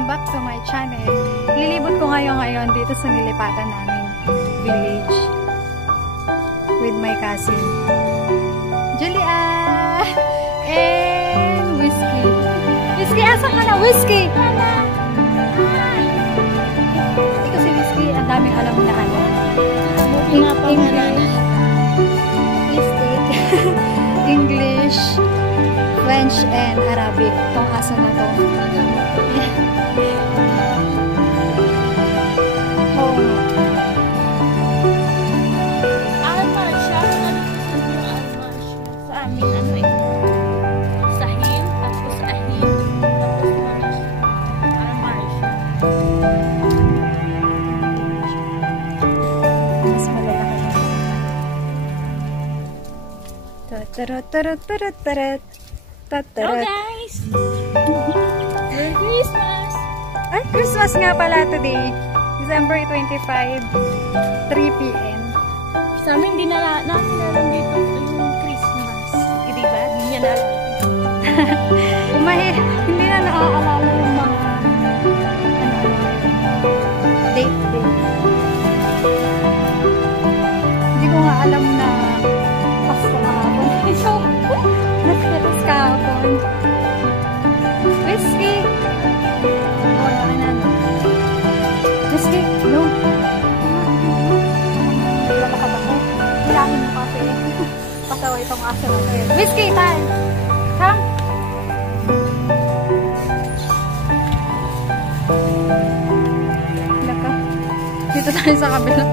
Welcome back to my channel. Lilibot ko ngayon dito sa nilipatan namin village with my cousin Julia and Whiskey. Whiskey, asan ka na? Whiskey! Hindi ko si Whiskey, ang daming alam na ano. English, French, and Arabic. Itong aso na to. Hello guys! Merry Christmas! Ay, Christmas nga pala today. December 25, 3 p.m. Sa amin, hindi na namin alam dito yung Christmas. Eh, diba? Hindi niya na alam. Hindi na nakaalala yung mga date. Hindi ko nga alam na Pasko kahapon. So, nagkitas kahapon. Whiskey! Oh, nakanan. Whiskey, no. Naglalakad ako. Hilangin mo kasi. Pasawa itong aso na ito. Whiskey, time! Come! Laka. Dito tayo sa kabila.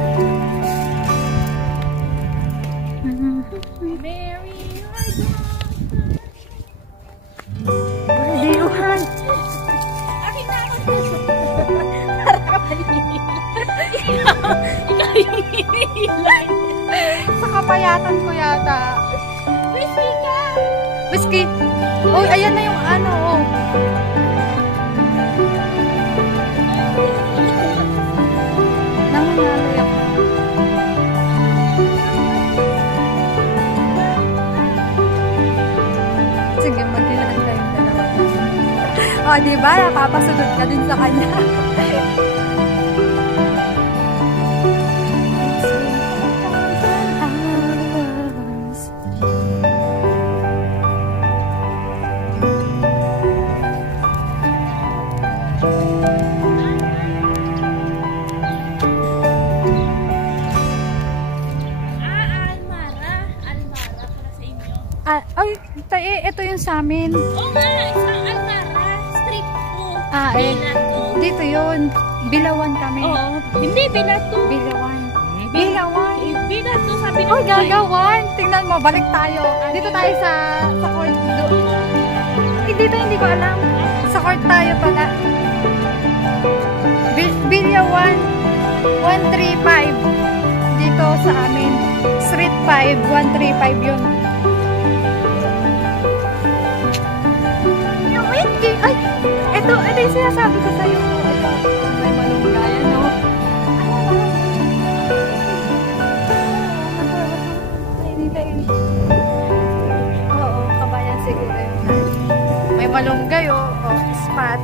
Sa kapayatan ko yata. Whiskey ka! Whiskey! Oh, ayan na yung ano, oh. Nangunalo yung... Sige, maghilahan kayong dalawa. Oh, diba? Napapasunod ka din sa kanya. Ay, ito yung sa amin. Oo nga, isang Almara. Street 2. Ah, eh. Dito yun. Bilawan kami. Oo. Hindi, Bilato. Bilawan. Bilawan. Bilato, sabi ng oh, gagawan. Tingnan mo, balik tayo. Dito tayo sa court. Dito hindi ko alam. Sa court tayo pala. Bilawan 135. Dito sa amin. Street 5, 135 yun. Ay, ito yung sinasabi ko sa'yo. Ito, may malunggay, no? Oo, kabayan siguro yun. May malunggay, oh, spot.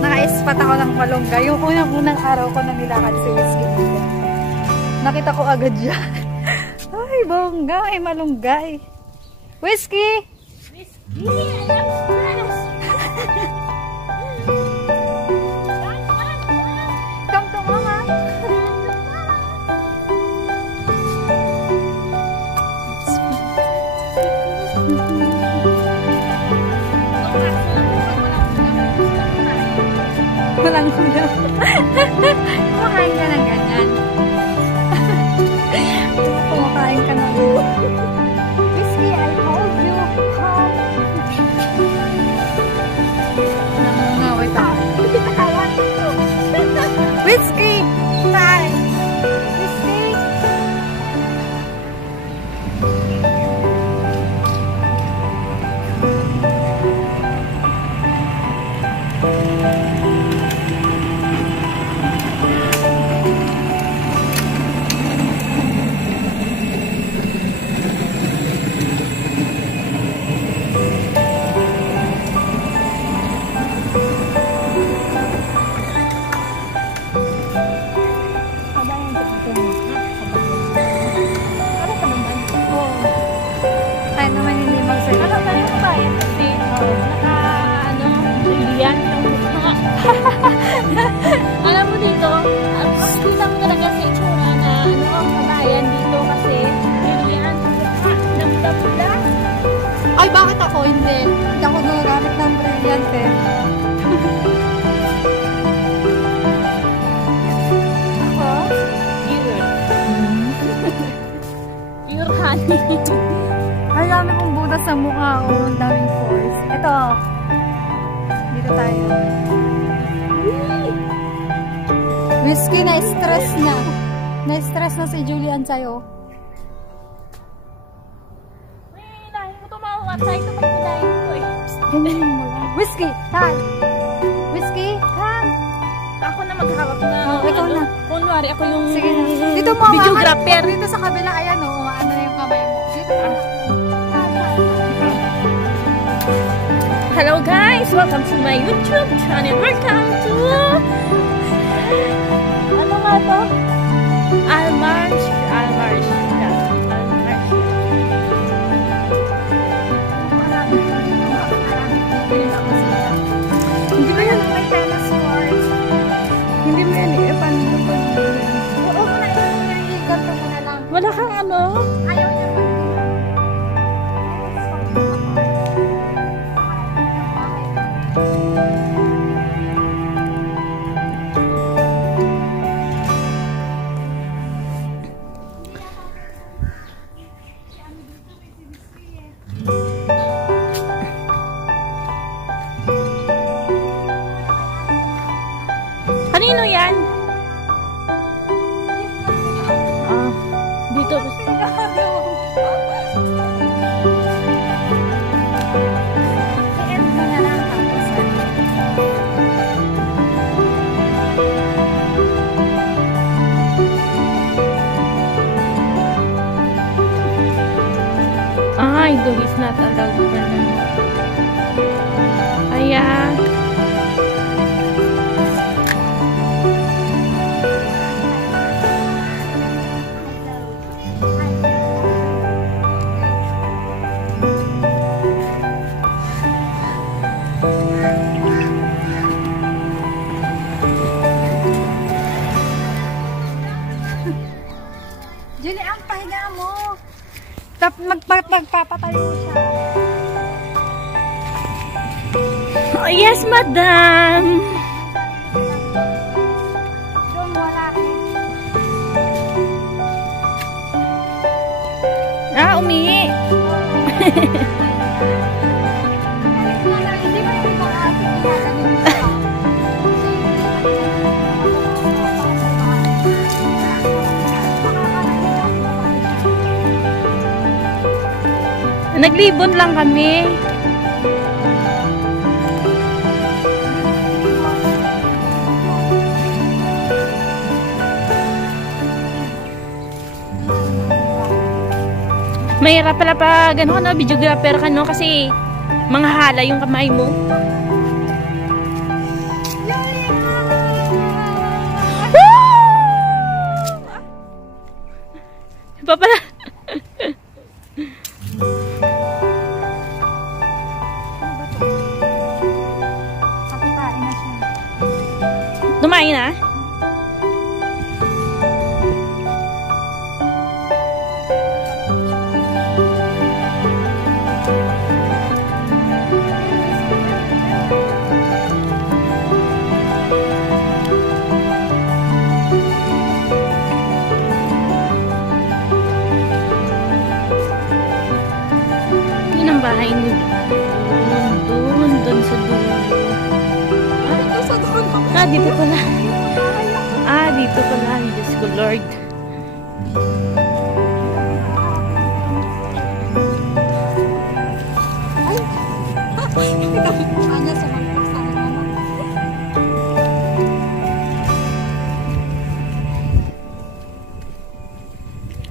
Naka-spot ako ng malunggay. Yung unang araw ko na nilakad si Whiskey. Nakita ko agad dyan. Ay, bongga, may malunggay. Whiskey! Whiskey, come to mama. Walang ulam. Kumakain ka ng ganyan. Kumakain ka ng Whiskey, I told you. Nangungaway pa. Whiskey! Time! Whiskey! Dito tayo. Whiskey, na-stress na. Na-stress na si Julian sa'yo. Dahil mo tumawa tayo ito pag pinahin ko eh. Ganyan mo lang. Whiskey, tan. Whiskey, tan. Ako na maghawak na. Ikaw na. Kunwari ako yung Sige na. Dito mo videographer. Dito sa kabila, ayan o. Ano na yung kamay mo. Dito na. Hello guys! Welcome to my YouTube channel. Welcome to ano nga to? Almarsh. Hindi ba yan may tennis court? Hindi mo yan eh. Paano ito pa? Oo, muna ito. Ganito mo na lang. Wala kang ano? Ayaw niya pa. Kanino yan? Ah, dito. I-end mo na lang tapos. Ay, dog is not allowed pala. Kaya Julie, ang pahinga mo. Magpapatayo siya. oh, yes, madam. Doon wala. Ah, umihi. Hindi ba yung ibang ating ginagaling pa? Naglibot lang kami. Mahirap pala pag ano, videographer ka, no? Kasi mga hala yung kamay mo. Woo! Pa pala. Tumain na? Yun ang bahay niyo. Doon sa dulo. Ah, dito pala. Ah, dito pala. Diyos ko, Lord.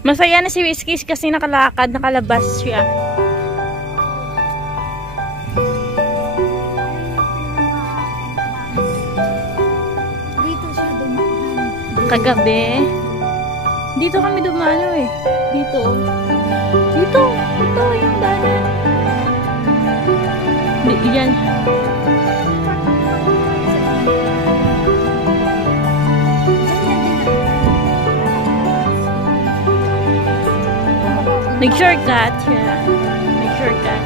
Masaya na si Whiskey kasi nakalakad, nakalabas siya. Dito siya dumaan. Kagabi. Dito kami dumano eh. Dito. Dito yung dalan. Yan. Nag-shortcut siya. Nag-shortcut.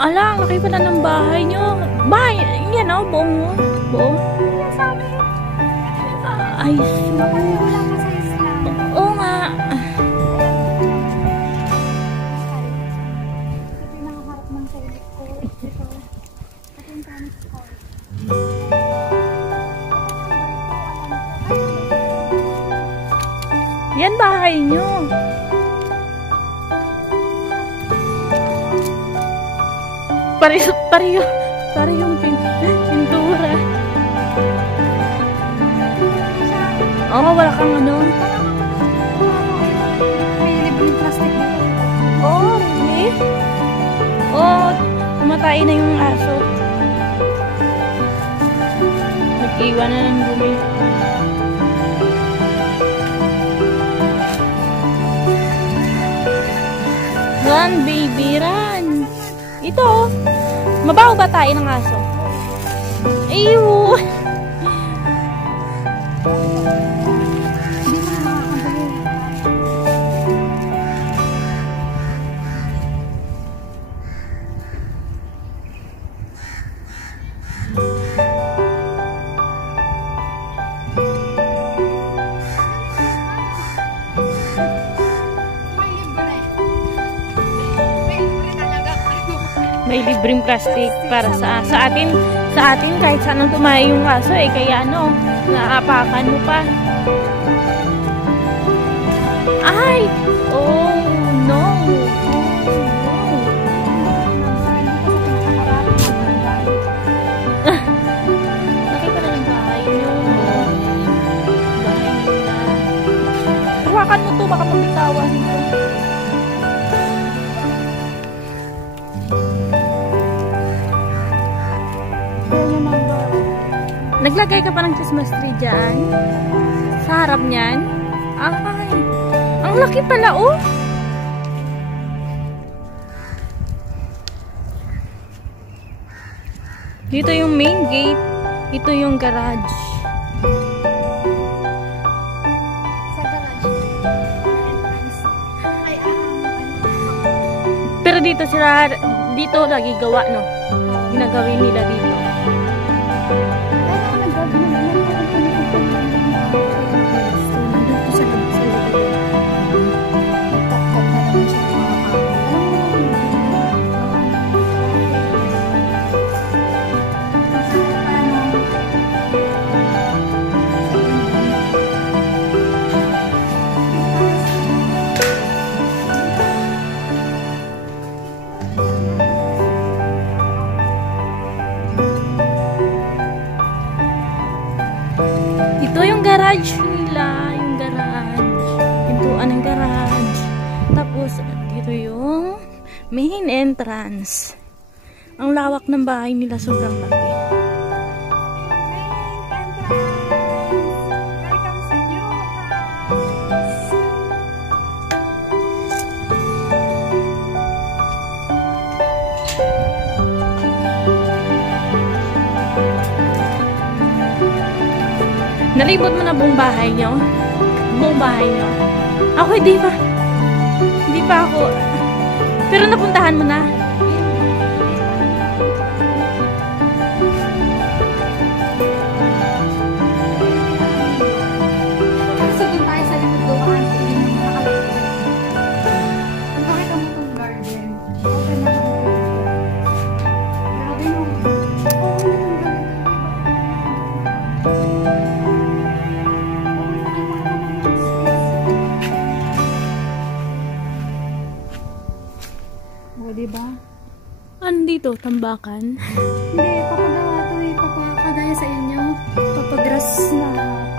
Ala, laki pala ng bahay nyo. Bahay, yan o, buong. Buong. Sabi. Ay, Wala ka sa Islam. oo nga. Yan bahay nyo. Parehong pintura. Oo, wala kang ano. May libreng plastic dito. Oh, really? Oh, tumatay na yung aso. Nag-iwan na ng dumi. Run, baby, run! Ito, mabaho ba tayo ng aso? Ew! May libreng plastic para sa atin kahit saan nang tumayo yung aso eh, kaya ano, naapakan mo pa. Ay! Oh no! Nakita na ng bahay nyo. Bahay nila. Hawakan mo to, baka mabitawan ito. Naglagay ka pa ng Christmas tree dyan? Sa harap niyan? Ay! Ang laki pala, oh! Dito yung main gate. Ito yung garage. Sa garage. Pero dito lagi gawa, no? Ginagawin nila dito. Ito yung garage nila, yung garage. Pintuan ng garage. Tapos, dito yung main entrance. Ang lawak ng bahay nila, sobrang laki. Nalibot mo na buong bahay nyo? Buong bahay nyo? Ako, hindi pa. Hindi pa ako. Pero napuntahan mo na? Kasi doon tayo sa likod doon. Yung nakalagay. Nakita mo itong garden. Open na kami. Grabe mo. Diba? Ano dito? Tambakan? Hindi, papagawa ito eh. Papakagaya sa inyo. Papagrass na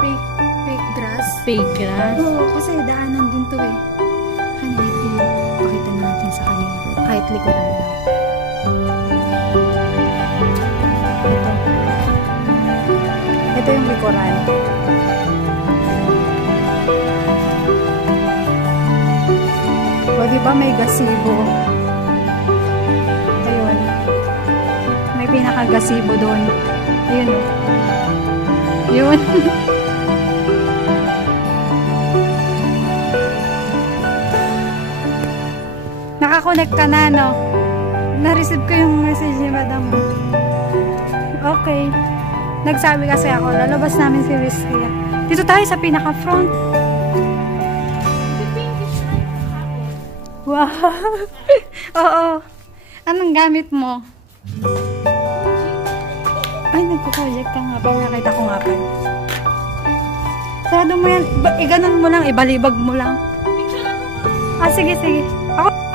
fake grass. Fake grass? Oo, kasi daanan din to eh. Hanipin. Pakita natin sa kanila. Kahit likuran lang. Ito yung likuran. O, diba may gazebo? Pinaka-gazebo doon. Ayun o. Yun. Nakakonect ka na, no? Na-receive ko yung message ni Madam. Okay. Nagsabi kasi ako, lalabas namin si Rizky. Dito tayo sa pinaka-front. Wow. Oo. Anong gamit mo? Ay, nagpo-project ka nga pa. Nakita ko nga pa. Sarado mo yan. Iganon mo lang, ibalibag mo lang. Sige, sige. Ako.